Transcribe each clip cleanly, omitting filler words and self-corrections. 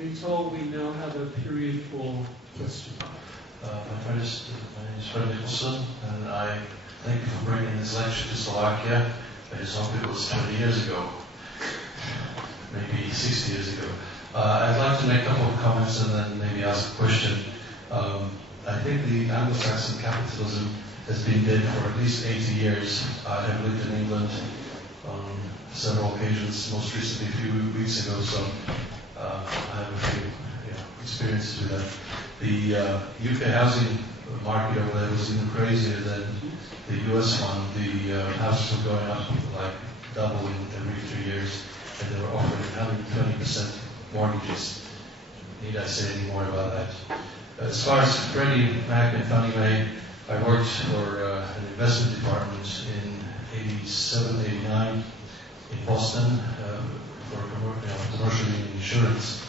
been told we now have a period for questions. My name is Fred Nicholson, and I thank you for bringing this lecture to Slovakia. I just hope it was 20 years ago, maybe 60 years ago. I'd like to make a couple of comments and then maybe ask a question. I think the Anglo-Saxon capitalism has been dead for at least 80 years. I have lived in England on several occasions, most recently a few weeks ago, so I have a few experiences with that. The UK housing market over there was even crazier than the US one. The houses were going up like double in every 3 years, and they were offering 120% mortgages. Need I say any more about that? As far as Freddie Mac and Fannie Mae, I worked for an investment department in 87, 89 in Boston for commercial insurance.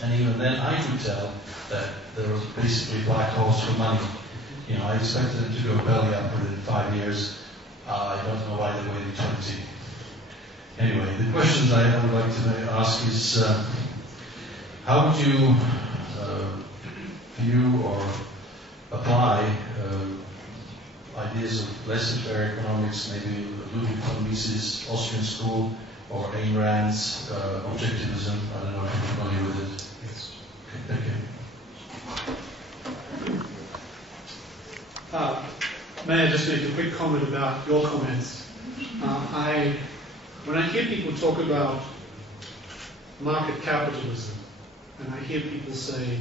And even then I could tell that there was basically black holes for money. You know, I expected it to go belly up within 5 years. I don't know why they waited 20. Anyway, the questions I would like to ask is, how would you view or apply ideas of laissez-faire economics, maybe Ludwig von Mises' Austrian school, or Ayn Rand's objectivism? I don't know if you're familiar with it. Yes. Okay, thank you. May I just make a quick comment about your comments? When I hear people talk about market capitalism, and I hear people say,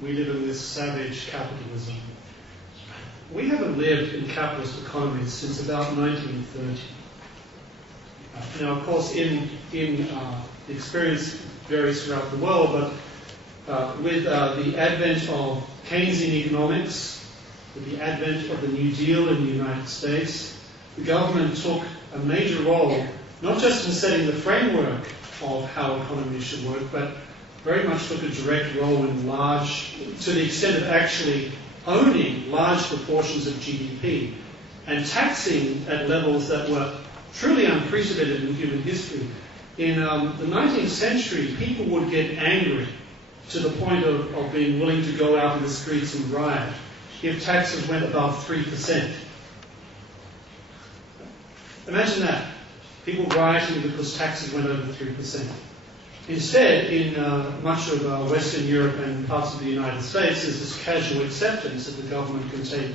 we live in this savage capitalism, we haven't lived in capitalist economies since about 1930. Now, of course, in experience varies throughout the world, but with the advent of Keynesian economics, with the advent of the New Deal in the United States, the government took a major role, not just in setting the framework of how economies should work, but very much took a direct role in to the extent of actually owning large proportions of GDP and taxing at levels that were truly unprecedented in human history. In the 19th century, people would get angry to the point of being willing to go out in the streets and riot if taxes went above 3%. Imagine that. People rioting because taxes went over 3%. Instead, in much of Western Europe and parts of the United States, there's this casual acceptance that the government can take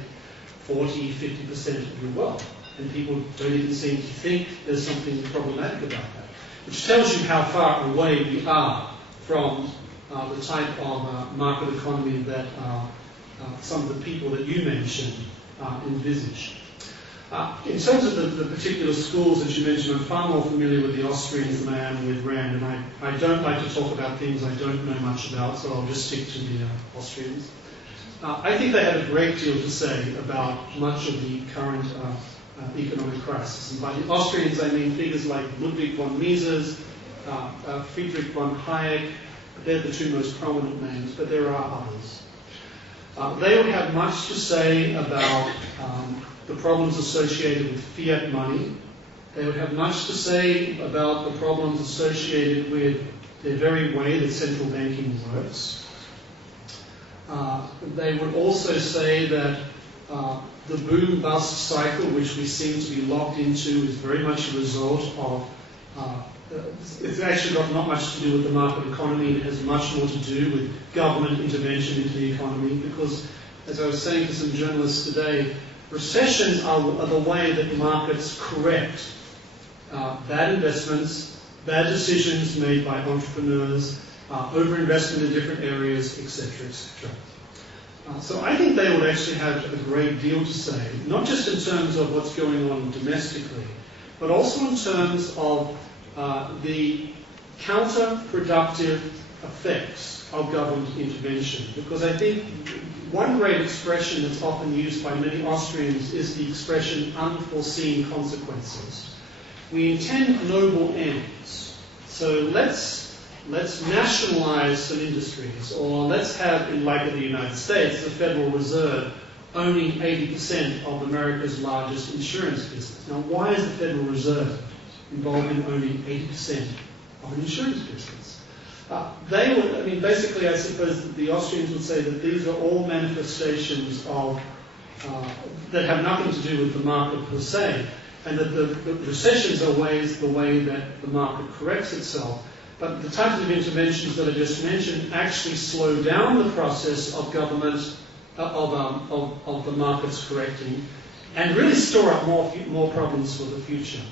40, 50% of your wealth. And people don't even seem to think there's something problematic about that. Which tells you how far away we are from the type of market economy that some of the people that you mentioned envisage. In terms of the particular schools that you mentioned, I'm far more familiar with the Austrians than I am with Rand, and I don't like to talk about things I don't know much about, so I'll just stick to the Austrians. I think they have a great deal to say about much of the current economic crisis. And by the Austrians, I mean figures like Ludwig von Mises, Friedrich von Hayek. They're the two most prominent names, but there are others. They would have much to say about the problems associated with fiat money. They would have much to say about the problems associated with the very way that central banking works. They would also say that the boom-bust cycle, which we seem to be locked into, is very much a result of it's actually got not much to do with the market economy. It has much more to do with government intervention into the economy because, as I was saying to some journalists today, recessions are the way that markets correct bad investments, bad decisions made by entrepreneurs, overinvestment in different areas, etc., etc. So I think they would actually have a great deal to say, not just in terms of what's going on domestically, but also in terms of the counterproductive effects of government intervention. Because I think one great expression that's often used by many Austrians is the expression unforeseen consequences. We intend noble ends. So let's nationalize some industries, or let's have, like in the United States, the Federal Reserve owning 80% of America's largest insurance business. Now, why is the Federal Reserve involved in owning 80% of an insurance business? They would, I mean, basically, I suppose that the Austrians would say that these are all manifestations of that have nothing to do with the market per se, and that the recessions are the way that the market corrects itself. But the types of interventions that I just mentioned actually slow down the process of government, of the markets correcting, and really store up more problems for the future.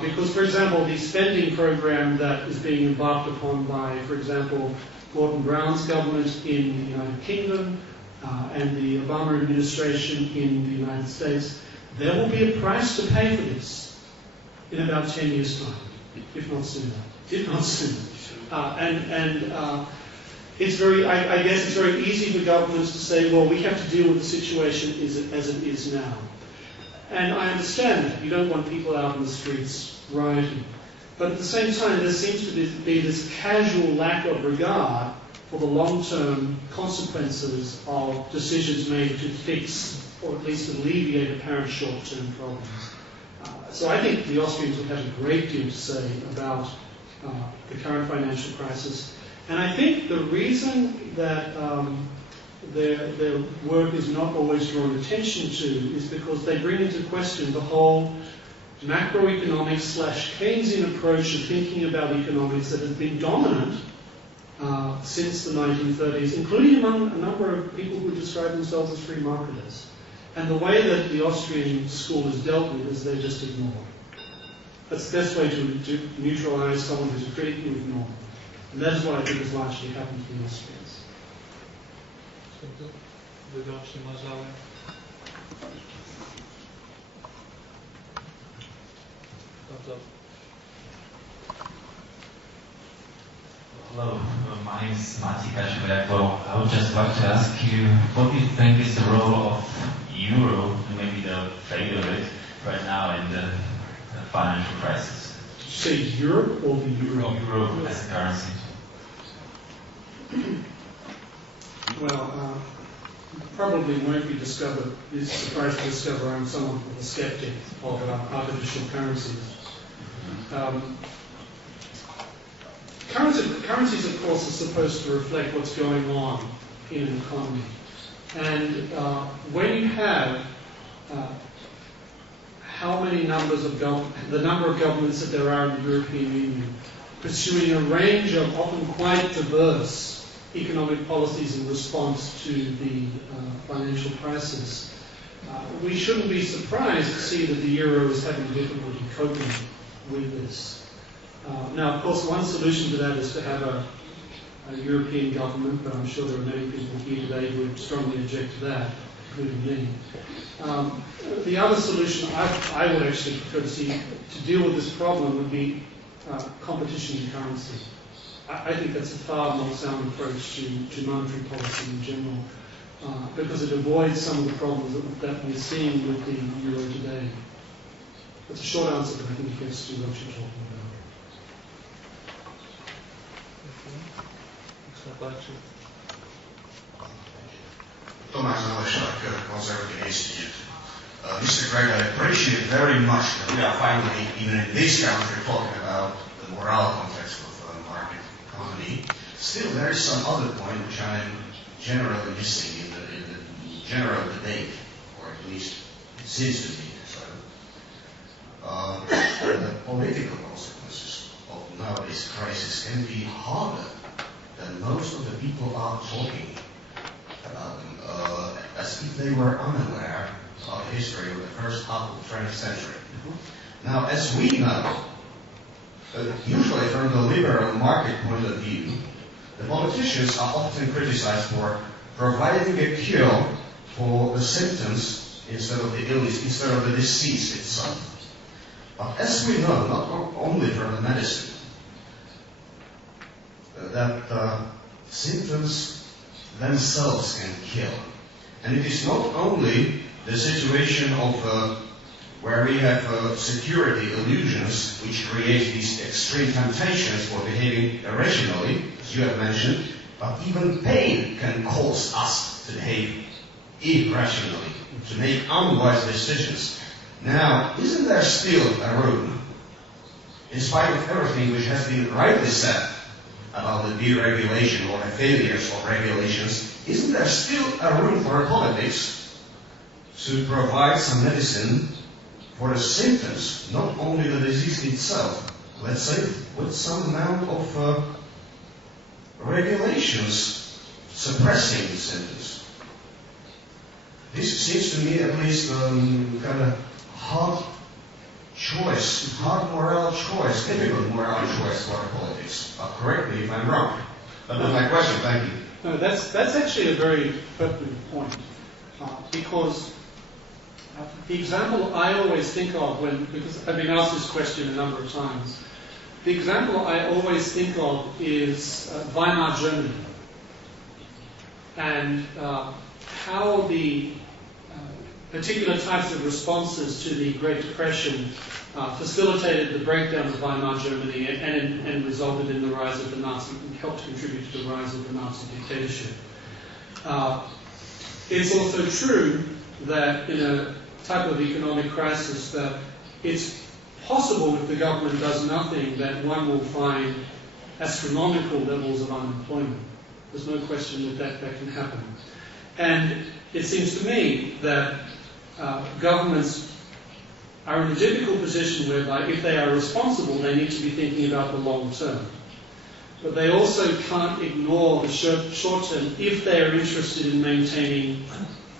Because, for example, the spending program that is being embarked upon by, for example, Gordon Brown's government in the United Kingdom and the Obama administration in the United States, there will be a price to pay for this in about 10 years' time, if not sooner. It's very, I guess it's very easy for governments to say, well, we have to deal with the situation as it is now. And I understand that. You don't want people out in the streets rioting. But at the same time, there seems to be this casual lack of regard for the long-term consequences of decisions made to fix or at least alleviate apparent short-term problems. So I think the Austrians would have a great deal to say about the current financial crisis. And I think the reason that their work is not always drawn attention to is because they bring into question the whole macroeconomic / Keynesian approach of thinking about economics that has been dominant since the 1930s, including among a number of people who describe themselves as free marketers. And the way that the Austrian school is dealt with is they're just ignored. That's the best way to neutralize someone who's a critic, you ignore. And that is what I think has largely happened to the Austrians. Hello, my name is Mati Kashmir. I would just like to ask you, what do you think is the role of euro, and maybe the fate of it, right now in the financial crisis? Did you say Europe or the euro? Euro as a currency. Well, probably won't be surprised to discover I'm somewhat of a skeptic of artificial currencies. Currencies, of course, are supposed to reflect what's going on in an economy. And when you have the number of governments that there are in the European Union pursuing a range of often quite diverse economic policies in response to the financial crisis, we shouldn't be surprised to see that the euro is having difficulty coping with this. Now, of course, one solution to that is to have a European government, but I'm sure there are many people here today who would strongly object to that, including me. The other solution I would actually prefer to see to deal with this problem would be competition in currency. I think that's a far more sound approach to monetary policy in general, because it avoids some of the problems that we're seeing with the euro today. That's a short answer, but I think it gets to what you're talking about. Thomas Alešák, Conservative Institute. Mr. Gregg, I appreciate very much that we are finally, even in this country, talking about the moral context of market economy. Still, there is some other point which I am generally missing in the general debate, or at least it seems to be so. The political consequences of nowadays crisis can be harder than most of the people are talking about them, as if they were unaware of the history of the first half of the 20th century. Now, as we know, usually from the liberal market point of view, the politicians are often criticized for providing a cure for the symptoms instead of the illness, instead of the disease itself. But as we know, not only from the medicine, that symptoms themselves can kill. And it is not only the situation of where we have security illusions which create these extreme temptations for behaving irrationally, as you have mentioned, but even pain can cause us to behave irrationally, to make unwise decisions. Now, isn't there still a room, in spite of everything which has been rightly said about the deregulation or the failures of regulations, isn't there still a room for politics to provide some medicine for the symptoms, not only the disease itself, let's say, with some amount of regulations suppressing the symptoms? This seems to me at least kind of hard choice, hard moral choice, difficult moral choice for the politics. But correct me if I'm wrong. That was my question, thank you. No, that's actually a very pertinent point, because the example I always think of because I've been asked this question a number of times, the example I always think of is Weimar Germany, and how the particular types of responses to the Great Depression facilitated the breakdown of Weimar Germany and resulted in the rise of the Nazi, and helped contribute to the rise of the Nazi dictatorship. It's also true that in a type of economic crisis that it's possible, if the government does nothing, that one will find astronomical levels of unemployment. There's no question that can happen. And it seems to me that governments are in a difficult position whereby if they are responsible, they need to be thinking about the long term. But they also can't ignore the short term if they are interested in maintaining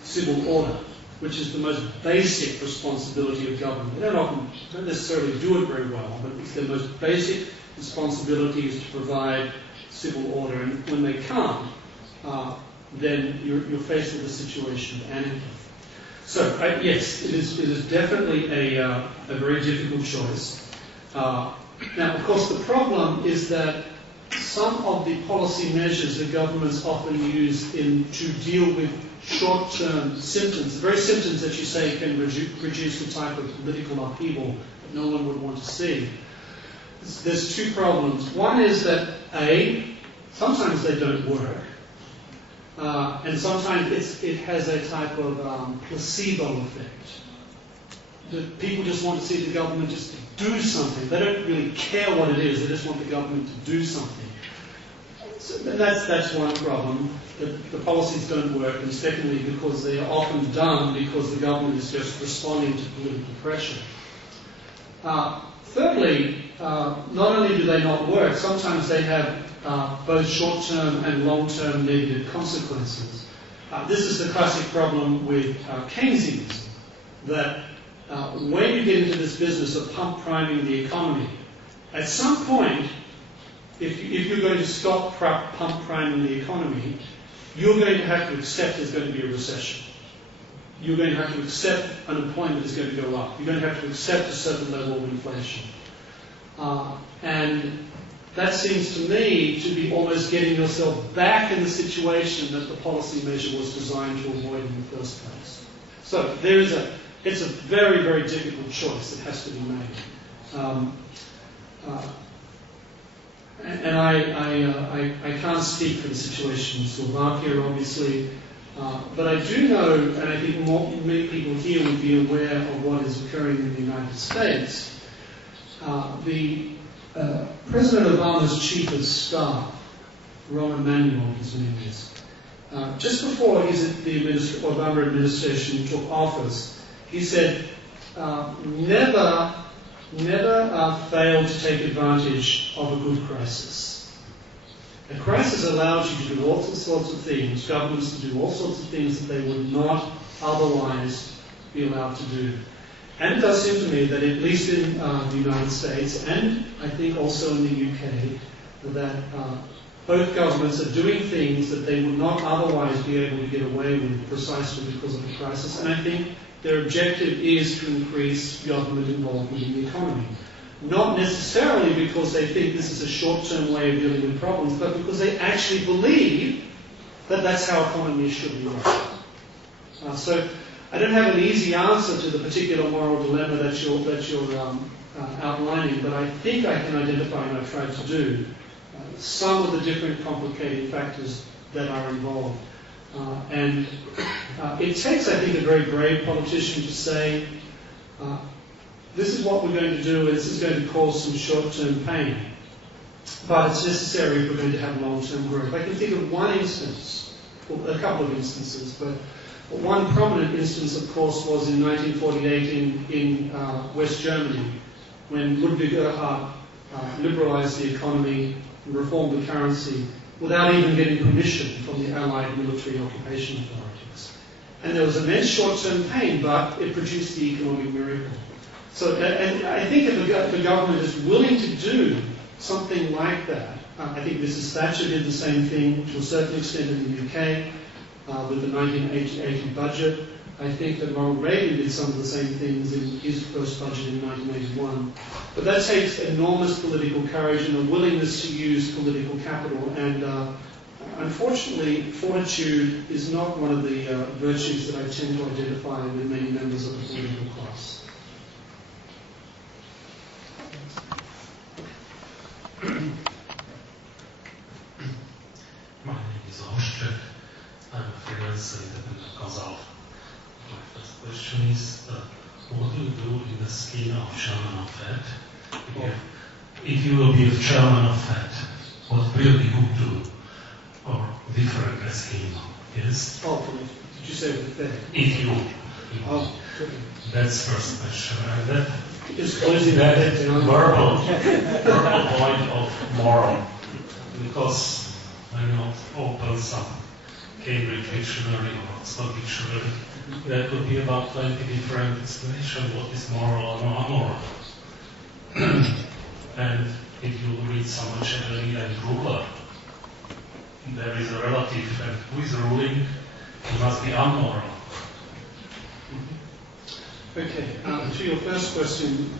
civil order, which is the most basic responsibility of government. They don't necessarily do it very well, but it's their most basic responsibility is to provide civil order. And when they can't, then you're faced with a situation of anarchy. So, yes, it is definitely a very difficult choice. Now, of course, the problem is that some of the policy measures that governments often use to deal with short-term symptoms, the very symptoms that you say can produce the type of political upheaval that no one would want to see. There's two problems. One is that, sometimes they don't work. And sometimes it has a type of placebo effect. That people just want to see the government just do something. They don't really care what it is. They just want the government to do something. So that's one problem. The policies don't work. And secondly, because they are often done because the government is just responding to political pressure. Thirdly, not only do they not work, sometimes they have both short-term and long-term negative consequences. This is the classic problem with Keynesianism, that when you get into this business of pump priming the economy, at some point, if you're going to stop pump priming the economy, you're going to have to accept there's going to be a recession. You're going to have to accept unemployment is going to go up. You're going to have to accept a certain level of inflation. And that seems to me to be almost getting yourself back in the situation that the policy measure was designed to avoid in the first place. So it's a very, very difficult choice that has to be made. And I can't speak for the situation in Slovakia, obviously, but I do know, and I think many people here would be aware of what is occurring in the United States. President Obama's chief of staff, Ron Emanuel, his name is, just before the Obama administration took office, he said, never fail to take advantage of a good crisis. A crisis allows you to do all sorts of things, governments to do all sorts of things that they would not otherwise be allowed to do. And it does seem to me that at least in the United States, and I think also in the UK, that both governments are doing things that they would not otherwise be able to get away with precisely because of the crisis. And I think their objective is to increase government involvement in the economy. Not necessarily because they think this is a short-term way of dealing with problems, but because they actually believe that that's how economies should be run. So I don't have an easy answer to the particular moral dilemma that you're outlining, but I think I can identify, and I've tried to do, some of the different complicating factors that are involved. And it takes, I think, a very brave politician to say, this is what we're going to do, and this is going to cause some short-term pain. but it's necessary if we're going to have long-term growth. I can think of one instance, or a couple of instances, but one prominent instance, of course, was in 1948 in West Germany, when Ludwig Erhard liberalized the economy and reformed the currency without even getting permission from the Allied military occupation authorities. And there was immense short-term pain, but it produced the economic miracle. So, and I think if the government is willing to do something like that, I think Mrs. Thatcher did the same thing to a certain extent in the UK with the 1980 budget. I think that Ronald Reagan did some of the same things in his first budget in 1981. But that takes enormous political courage and a willingness to use political capital. And unfortunately, fortitude is not one of the virtues that I tend to identify with many members of the political class. My name is Ostrek. I'm a freelancer independent consultant. My first question is, what do you do in the scheme of chairman of FED? If you will be a chairman of FED, what will you do? Or different scheme? Yes? Oh, did you say with the Fed? If you. Oh, that's first question. And that just closing that verbal point of moral. Because I'm not open some Cambridge Dictionary or Oxford Dictionary. That could be about 20 different explanations what is moral and amoral. And if you read some Machiavelli and ruler, there is a relative, and who is ruling, he must be amoral. Okay, to your first question,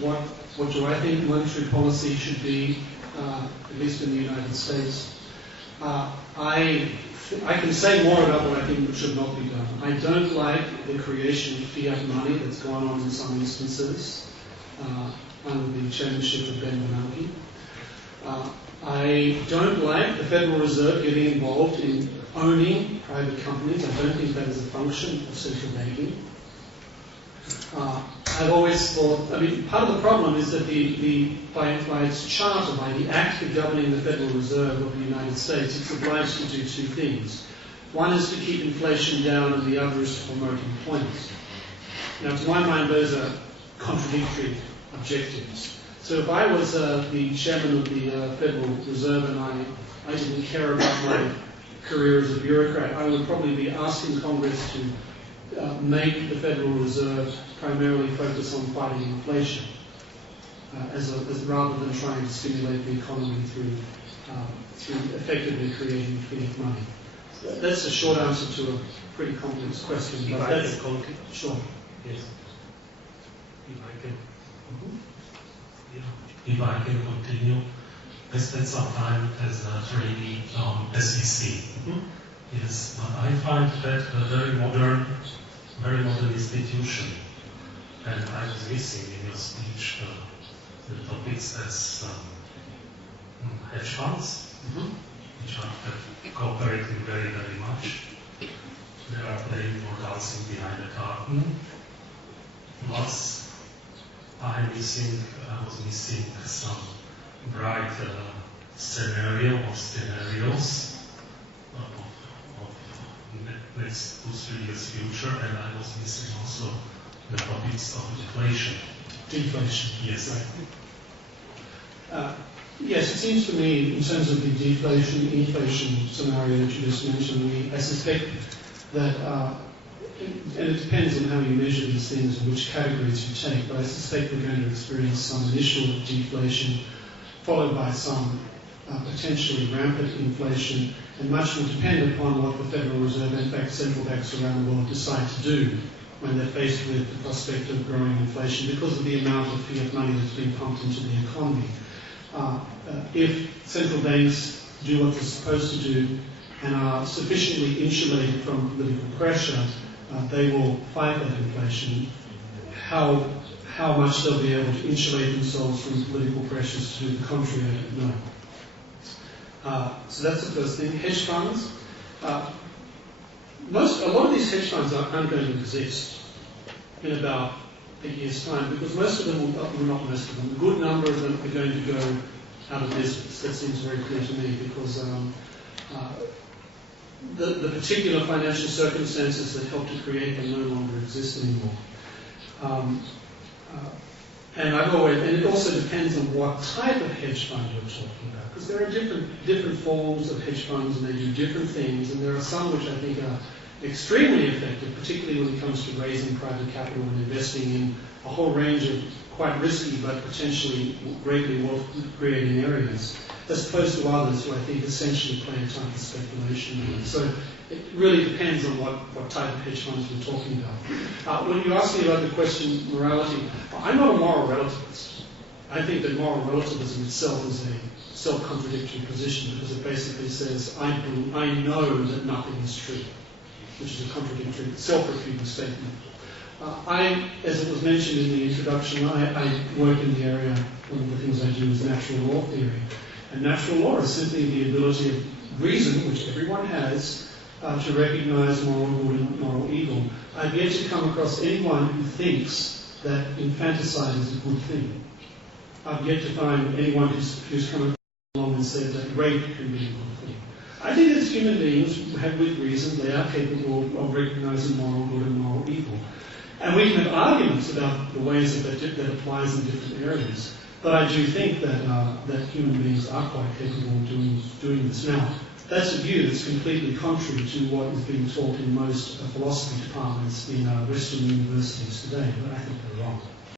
what do I think monetary policy should be, at least in the United States? I can say more about what I think should not be done. I don't like the creation of fiat money that's gone on in some instances under the chairmanship of Ben Bernanke. I don't like the Federal Reserve getting involved in owning private companies. I don't think that is a function of central banking. I've always thought, part of the problem is that by its charter, by the act governing the Federal Reserve of the United States, it's obliged to do two things. One is to keep inflation down and the other is to promote employment. Now, to my mind, those are contradictory objectives. So if I was the chairman of the Federal Reserve and I didn't care about my career as a bureaucrat, I would probably be asking Congress to make the Federal Reserve primarily focus on fighting inflation, as rather than trying to stimulate the economy through effectively creating fiat money. That's a short answer to a pretty complex question. If But I that's, can conclude. sure. Yes. If I can continue, I spent some time as a trainee on SEC. Mm-hmm. Yes, but I find that a very modern institution. And I was missing in your speech the topics as hedge funds, which are cooperating very, very much. They are playing for dancing behind the curtain. Plus, I was missing some bright scenario or scenarios of next 2-3 years future, and I was missing also the topics of deflation. Deflation. Yes. Right. Yes, it seems to me, in terms of the deflation-inflation scenario that you just mentioned, I suspect that, and it depends on how you measure these things and which categories you take, but I suspect we're going to experience some initial deflation, followed by some potentially rampant inflation, and much will depend upon what the Federal Reserve, in fact central banks around the world, decide to do when they're faced with the prospect of growing inflation because of the amount of fiat money that's being pumped into the economy. If central banks do what they're supposed to do and are sufficiently insulated from political pressure, they will fight that inflation. How much they'll be able to insulate themselves from political pressures to do the contrary, I don't know. So that's the first thing. Hedge funds. A lot of these hedge funds aren't going to exist in about a year's time because most of them, well, not most of them, a good number of them are going to go out of business. That seems very clear to me because the particular financial circumstances that helped to create them no longer exist anymore. And it also depends on what type of hedge fund you're talking about, because there are different forms of hedge funds and they do different things, and there are some which I think are extremely effective, particularly when it comes to raising private capital and investing in a whole range of quite risky but potentially greatly wealth-creating areas, as opposed to others who I think essentially play a type of speculation. So it really depends on what type of hedge funds we're talking about. When you ask me about the question morality, I'm not a moral relativist. I think that moral relativism itself is a self-contradictory position because it basically says, I know that nothing is true, which is a contradictory, self-refuting statement. As it was mentioned in the introduction, I work in the area, one of the things I do is natural law theory. And natural law is simply the ability of reason, which everyone has, to recognize moral good and moral evil. I've yet to come across anyone who thinks that infanticide is a good thing. I've yet to find anyone who's come along and said that rape can be a good thing. I think as human beings, with reason, they are capable of recognizing moral good and moral evil. And we can have arguments about the ways that applies in different areas. But I do think that human beings are quite capable of doing this. Now, that's a view that's completely contrary to what is being taught in most philosophy departments in Western universities today, but I think they're wrong.